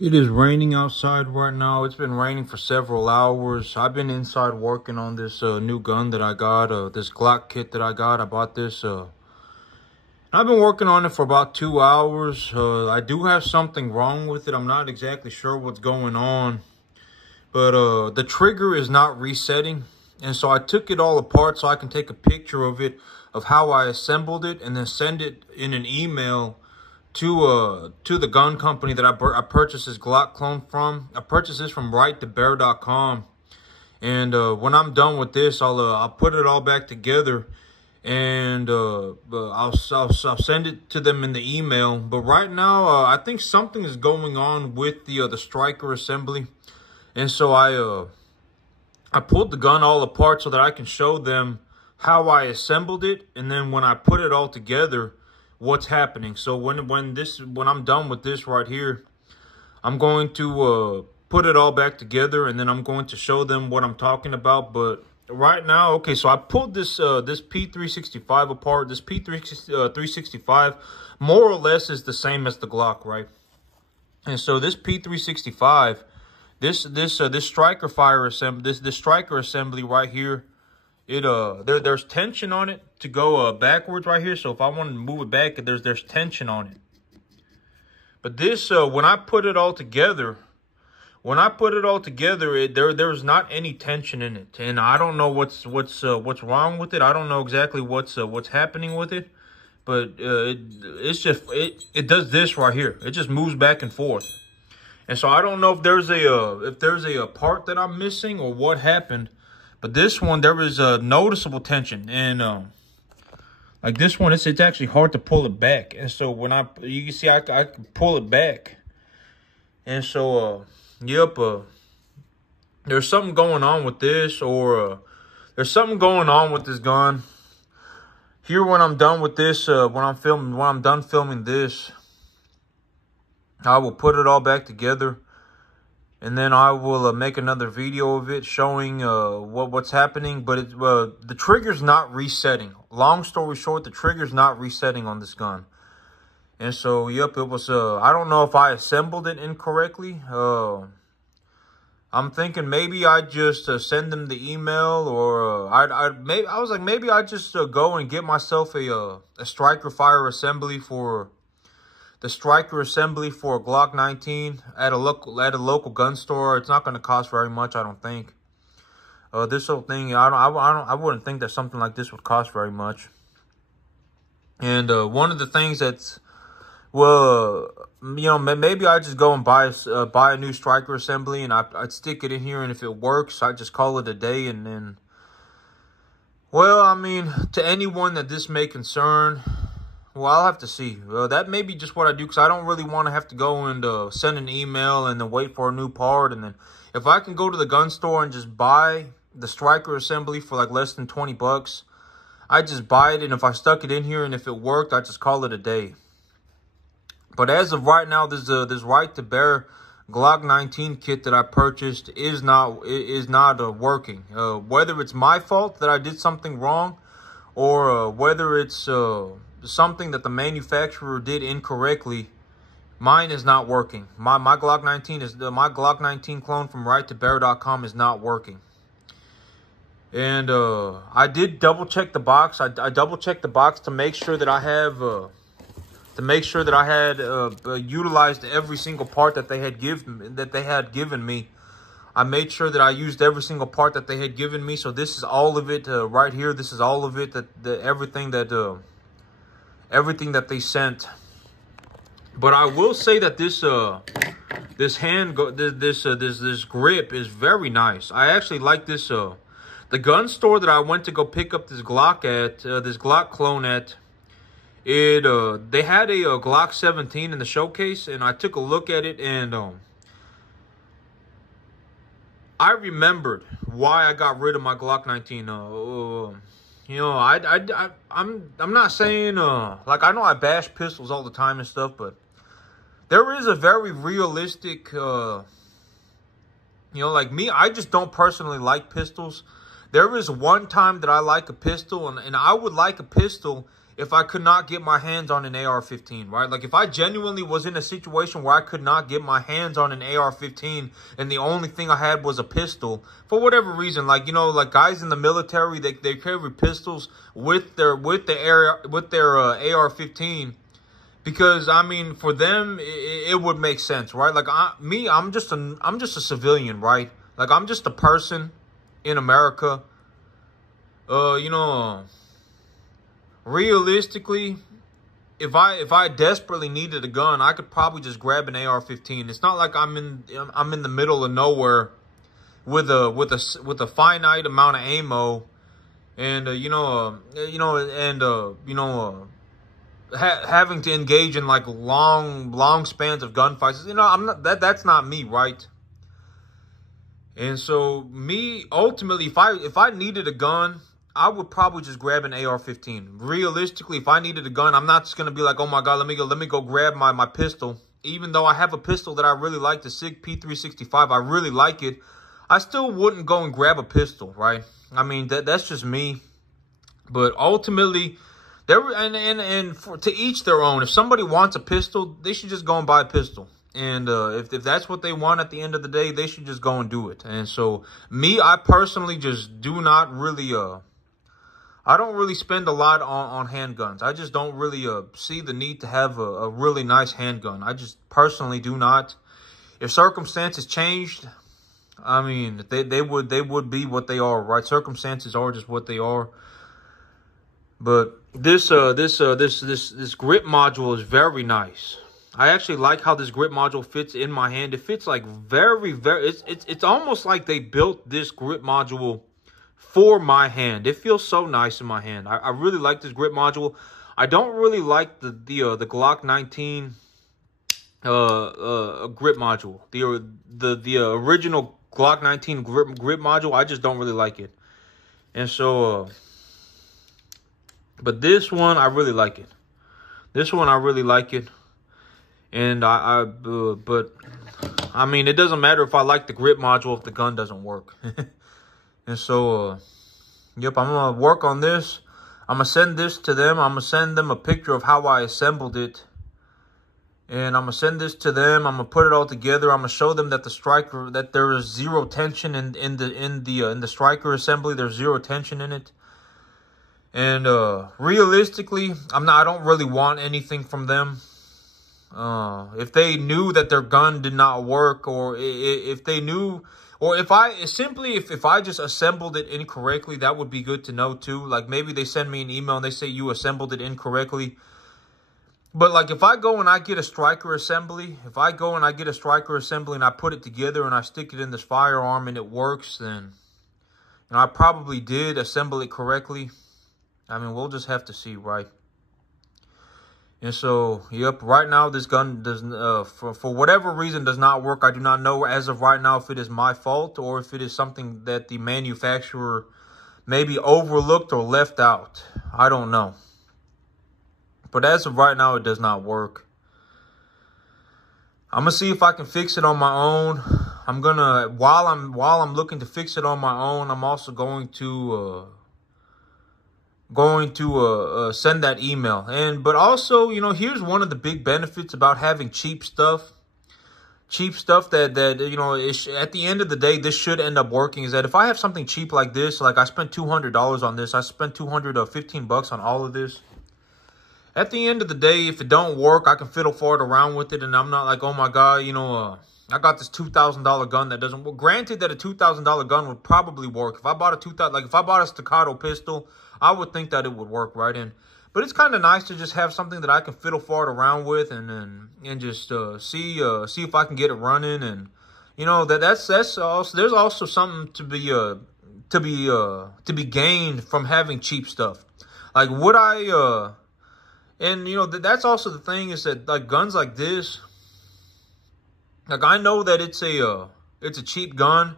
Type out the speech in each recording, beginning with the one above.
It is raining outside right now. It's been raining for several hours. I've been inside working on this new gun that I got, this Glock kit that I got. I bought this. I've been working on it for about 2 hours. I do have something wrong with it. I'm not exactly sure what's going on. But the trigger is not resetting. And so I took it all apart so I can take a picture of it, of how I assembled it, and then send it in an email to the gun company that I purchased this Glock clone from. I purchased this from righttobear.com, and when I'm done with this, I'll put it all back together, and I'll send it to them in the email. But right now, I think something is going on with the striker assembly, and so I pulled the gun all apart so that I can show them how I assembled it, and then when I put it all together, what's happening. So when I'm done with this right here, I'm going to put it all back together, and then I'm going to show them what I'm talking about. But right now, okay, so I pulled this this P365 apart. This P365 more or less is the same as the Glock, right? And so this P365, this striker fire assembly, this striker assembly right here, there's tension on it to go backwards right here. So if I want to move it back, there's tension on it. But this, when I put it all together, there's not any tension in it, and I don't know what's wrong with it. I don't know exactly what's happening with it, but it does this right here. It just moves back and forth, and so I don't know if there's a part that I'm missing or what happened. But this one, there is a noticeable tension, and like this one, it's actually hard to pull it back. And so when you can see I can pull it back, and so yep, there's something going on with this, or there's something going on with this gun. Here, when I'm done with this, when I'm done filming this, I will put it all back together. And then I will make another video of it showing what's happening. But the trigger's not resetting. Long story short, the trigger's not resetting on this gun. And so, yep, it was, I don't know if I assembled it incorrectly. I'm thinking maybe I just send them the email, or I was like, maybe I just go and get myself a striker fire assembly for... The striker assembly for a Glock 19 at a local gun store. It's not going to cost very much, I don't think. This whole thing, I wouldn't think that something like this would cost very much. And one of the things that's, well, you know, maybe I just go and buy a new striker assembly, and I'd stick it in here, and if it works, I just call it a day. And then, well, I mean, to anyone that this may concern, well, I'll have to see. That may be just what I do, because I don't really want to have to go and send an email and then wait for a new part. And then if I can go to the gun store and just buy the striker assembly for like less than 20 bucks, I just buy it. And if I stuck it in here and if it worked, I just call it a day. But as of right now, this Right to Bear Glock 19 kit that I purchased is not working. Whether it's my fault that I did something wrong, or whether it's something that the manufacturer did incorrectly, mine is not working. My Glock 19 is my Glock 19 clone from righttobear.com is not working. And I did double check the box. I double checked the box to make sure that I have had utilized every single part that they had given me. I made sure that I used every single part that they had given me. So this is all of it right here. This is all of it, everything that they sent. But I will say that this grip is very nice. I actually like this. The gun store that I went to go pick up this Glock at, this Glock clone at, they had a Glock 17 in the showcase, and I took a look at it, and I remembered why I got rid of my Glock 19. You know, I'm not saying, like, I know I bash pistols all the time and stuff, but there is a very realistic, you know, like me, I just don't personally like pistols. There is one time that I like a pistol, and I would like a pistol if I could not get my hands on an AR-15, right? Like, if I genuinely was in a situation where I could not get my hands on an AR-15 and the only thing I had was a pistol, for whatever reason, like, you know, like guys in the military, they carry pistols with their AR-15, because, I mean, for them, it would make sense, right? Like, I'm just a civilian, right? Like, I'm just a person in America. You know, realistically, if I desperately needed a gun, I could probably just grab an AR-15. It's not like I'm in the middle of nowhere with a finite amount of ammo, and having to engage in like long spans of gunfights. You know, I'm not that's not me, right? And so me, ultimately, if I needed a gun, I would probably just grab an AR-15. Realistically, if I needed a gun, I'm not just gonna be like, oh my god, let me go grab my pistol. Even though I have a pistol that I really like, the SIG P365, I really like it. I still wouldn't go and grab a pistol, right? I mean, that's just me. But ultimately, to each their own. If somebody wants a pistol, they should just go and buy a pistol. And if that's what they want at the end of the day, they should just go and do it. And so me, I personally just do not really I don't really spend a lot on handguns. I just don't really see the need to have a really nice handgun. I just personally do not. If circumstances changed, I mean, they would be what they are, right? Circumstances are just what they are. But this grip module is very nice. I actually like how this grip module fits in my hand. It fits like very, it's almost like they built this grip module for my hand. It feels so nice in my hand. I really like this grip module. I don't really like the Glock 19 grip module. The original Glock 19 grip module, I just don't really like it. And so but this one, I really like it. This one, I really like it. And but I mean, it doesn't matter if I like the grip module if the gun doesn't work. And so, yep, I'm going to work on this. I'm going to send this to them. I'm going to send them a picture of how I assembled it. And I'm going to send this to them. I'm going to put it all together. I'm going to show them that that there is zero tension in the striker assembly. There's zero tension in it. And realistically, I don't really want anything from them. If they knew that their gun did not work, or if they knew, or if I just assembled it incorrectly, that would be good to know too. Like, maybe they send me an email and they say you assembled it incorrectly. But like, if I go and I get a striker assembly, and I put it together and I stick it in this firearm and it works, then I probably did assemble it correctly. I mean, we'll just have to see, right? And so, yep, right now this gun doesn't, for whatever reason, does not work. I do not know as of right now if it is my fault or if it is something that the manufacturer maybe overlooked or left out. I don't know. But as of right now, it does not work. I'm gonna see if I can fix it on my own. I'm gonna, while I'm looking to fix it on my own, I'm also going to send that email. But also, you know, here's one of the big benefits about having cheap stuff that you know, at the end of the day, this should end up working, is that if I have something cheap like this, like I spent $200 on this, I spent $15 on all of this. At the end of the day, if it don't work, I can fiddle fart around with it, and I'm not like, oh my god, you know, I got this $2,000 gun that doesn't work. Granted that a $2,000 gun would probably work. If I bought a staccato pistol, I would think that it would work, right? But it's kind of nice to just have something that I can fiddle fart around with and just see if I can get it running. And you know, that's also, there's also something to be gained from having cheap stuff. Like, would I and you know, that's also the thing, is that like guns like this, like, I know that it's a cheap gun.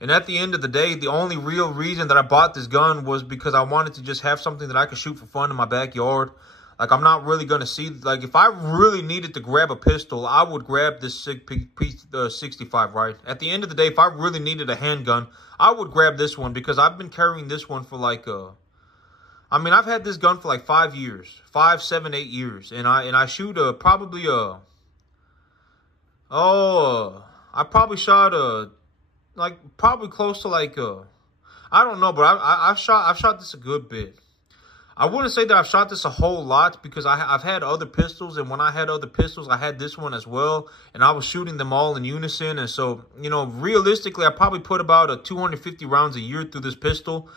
And at the end of the day, the only real reason that I bought this gun was because I wanted to just have something that I could shoot for fun in my backyard. Like, I'm not really going to see, like, if I really needed to grab a pistol, I would grab this SIG P65, right? At the end of the day, if I really needed a handgun, I would grab this one, because I've been carrying this one for like, I mean, I've had this gun for like 5 years, 5, 7, 8 years, and I shoot probably I probably shot like probably close to like I don't know, but I've shot this a good bit. I wouldn't say that I've shot this a whole lot because I've had other pistols, and when I had other pistols, I had this one as well, and I was shooting them all in unison. And so, you know, realistically, I probably put about 250 rounds a year through this pistol.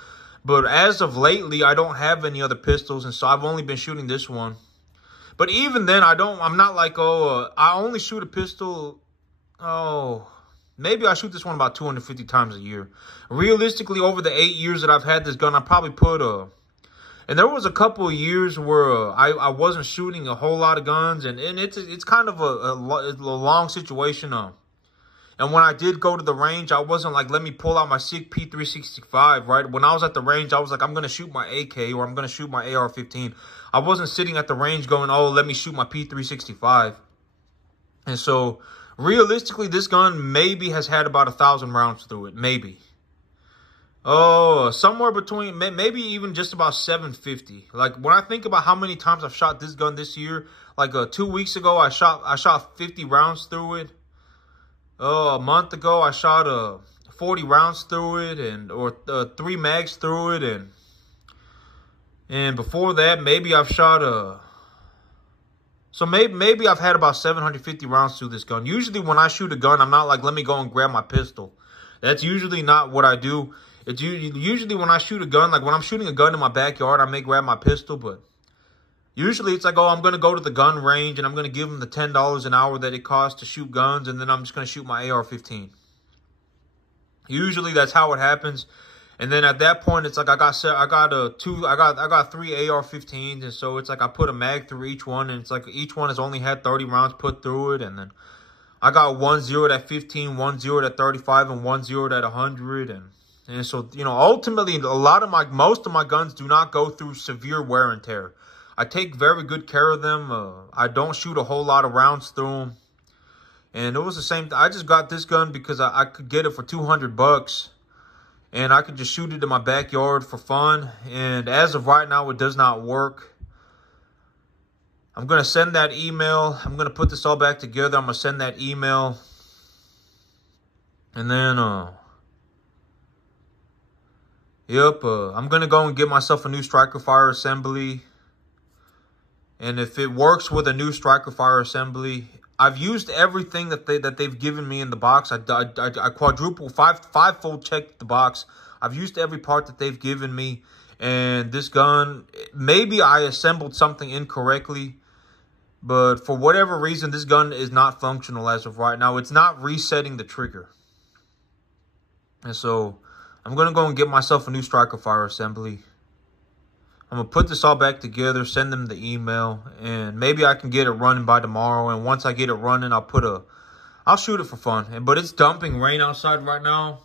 But as of lately, I don't have any other pistols, and so I've only been shooting this one. But even then, I'm not like, I only shoot a pistol, maybe I shoot this one about 250 times a year. Realistically, over the 8 years that I've had this gun, I probably put, and there was a couple of years where I wasn't shooting a whole lot of guns, and it's kind of a long situation, And when I did go to the range, I wasn't like, let me pull out my SIG P365, right? When I was at the range, I was like, I'm going to shoot my AK or I'm going to shoot my AR-15. I wasn't sitting at the range going, oh, let me shoot my P365. And so, realistically, this gun maybe has had about 1,000 rounds through it. Maybe. Oh, somewhere between, maybe even just about 750. Like, when I think about how many times I've shot this gun this year, like 2 weeks ago, I shot 50 rounds through it. A month ago, I shot 40 rounds through it, or 3 mags through it, and before that, maybe I've shot so maybe I've had about 750 rounds through this gun. Usually, when I shoot a gun, I'm not like, let me go and grab my pistol. That's usually not what I do. It's usually when I shoot a gun, like when I'm shooting a gun in my backyard, I may grab my pistol, but usually it's like, oh, I'm going to go to the gun range and I'm going to give them the $10 an hour that it costs to shoot guns, and then I'm just going to shoot my AR-15. Usually that's how it happens. And then at that point, it's like I got 3 AR-15s, and so it's like I put a mag through each one, and it's like each one has only had 30 rounds put through it, and then I got 1 zeroed at 15, 1 zeroed at 35, and 1 zeroed at 100, and so, you know, ultimately, most of my guns do not go through severe wear and tear. I take very good care of them. I don't shoot a whole lot of rounds through them. And it was the same. I just got this gun because I could get it for $200. And I could just shoot it in my backyard for fun. And as of right now, it does not work. I'm going to send that email. I'm going to put this all back together. I'm going to send that email. And then, I'm going to go and get myself a new striker fire assembly. And if it works with a new striker fire assembly, I've used everything that they've given me in the box. I quadruple, five-fold checked the box. I've used every part that they've given me. And this gun, maybe I assembled something incorrectly, but for whatever reason, this gun is not functional as of right now. It's not resetting the trigger. And so I'm going to go and get myself a new striker fire assembly. I'm going to put this all back together, send them the email, and maybe I can get it running by tomorrow. And once I get it running, I'll shoot it for fun. But it's dumping rain outside right now.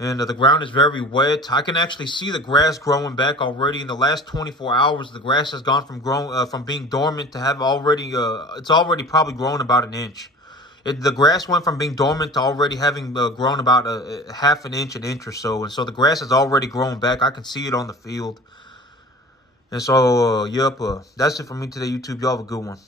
And the ground is very wet. I can actually see the grass growing back already. In the last 24 hours, the grass has gone from being dormant to have already, it's already probably grown about an inch. The grass went from being dormant to already having grown about half an inch or so. And so the grass has already grown back. I can see it on the field. And so, that's it for me today, YouTube. Y'all have a good one.